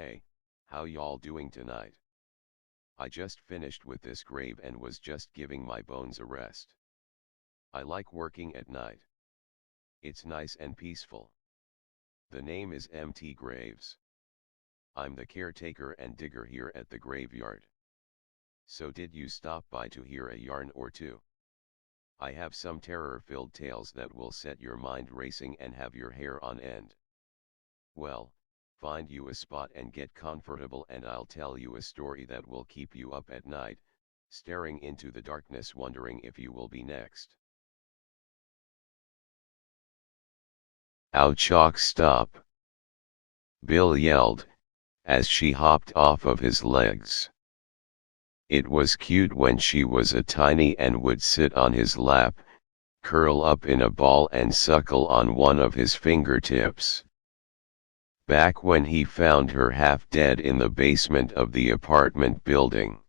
Hey, how y'all doing tonight? I just finished with this grave and was just giving my bones a rest. I like working at night. It's nice and peaceful. The name is MT Graves. I'm the caretaker and digger here at the graveyard. So did you stop by to hear a yarn or two? I have some terror-filled tales that will set your mind racing and have your hair on end. Well, find you a spot and get comfortable and I'll tell you a story that will keep you up at night, staring into the darkness wondering if you will be next. "Ow, Chalk, stop!" Bill yelled, as she hopped off of his legs. It was cute when she was a tiny and would sit on his lap, curl up in a ball and suckle on one of his fingertips. Back when he found her half dead in the basement of the apartment building.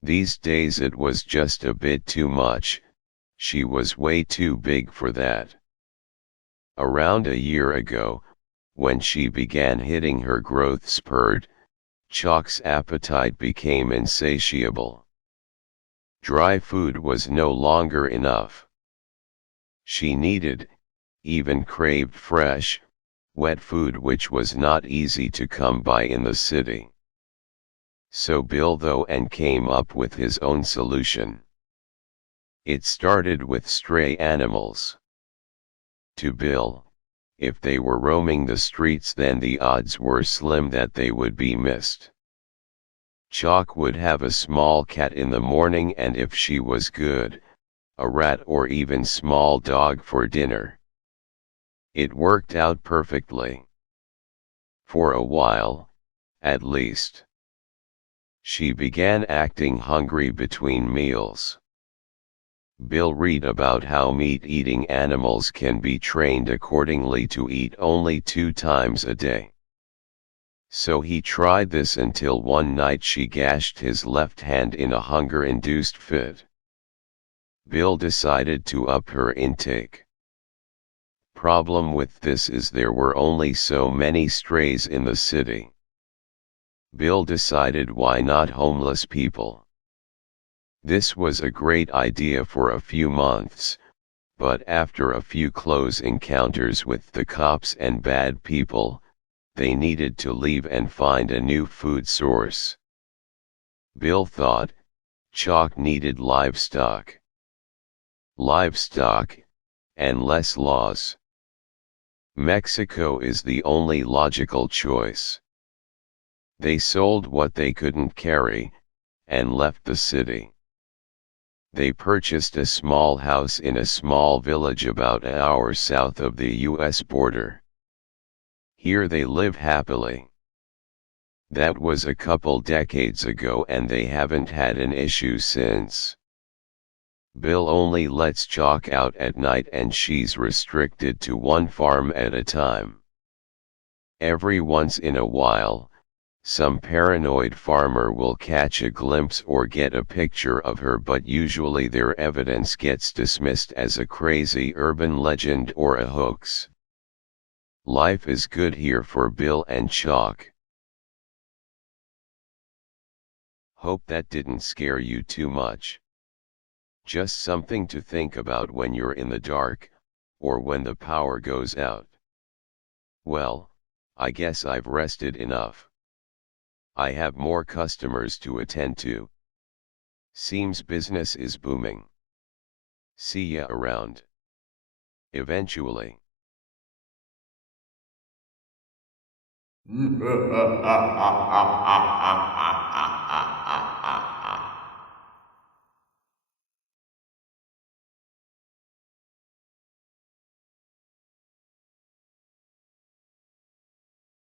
These days it was just a bit too much, she was way too big for that. Around a year ago, when she began hitting her growth spurt, Chalk's appetite became insatiable. Dry food was no longer enough. She needed, even craved fresh, wet food which was not easy to come by in the city. So Bill though and came up with his own solution. It started with stray animals. To Bill, if they were roaming the streets then the odds were slim that they would be missed. Chalk would have a small cat in the morning and if she was good, a rat or even small dog for dinner. It worked out perfectly. For a while, at least. She began acting hungry between meals. Bill read about how meat-eating animals can be trained accordingly to eat only 2 times a day. So he tried this until one night she gashed his left hand in a hunger-induced fit. Bill decided to up her intake. Problem with this is there were only so many strays in the city. Bill decided why not homeless people. This was a great idea for a few months, but after a few close encounters with the cops and bad people, they needed to leave and find a new food source. Bill thought, Chalk needed livestock. Livestock, and less laws. Mexico is the only logical choice. They sold what they couldn't carry, and left the city. They purchased a small house in a small village about an hour south of the US border. Here they live happily. That was a couple decades ago and they haven't had an issue since. Bill only lets Chalk out at night and she's restricted to one farm at a time. Every once in a while, some paranoid farmer will catch a glimpse or get a picture of her, but usually their evidence gets dismissed as a crazy urban legend or a hoax. Life is good here for Bill and Chalk. Hope that didn't scare you too much. Just something to think about when you're in the dark, or when the power goes out. Well, I guess I've rested enough. I have more customers to attend to. Seems business is booming. See ya around. Eventually.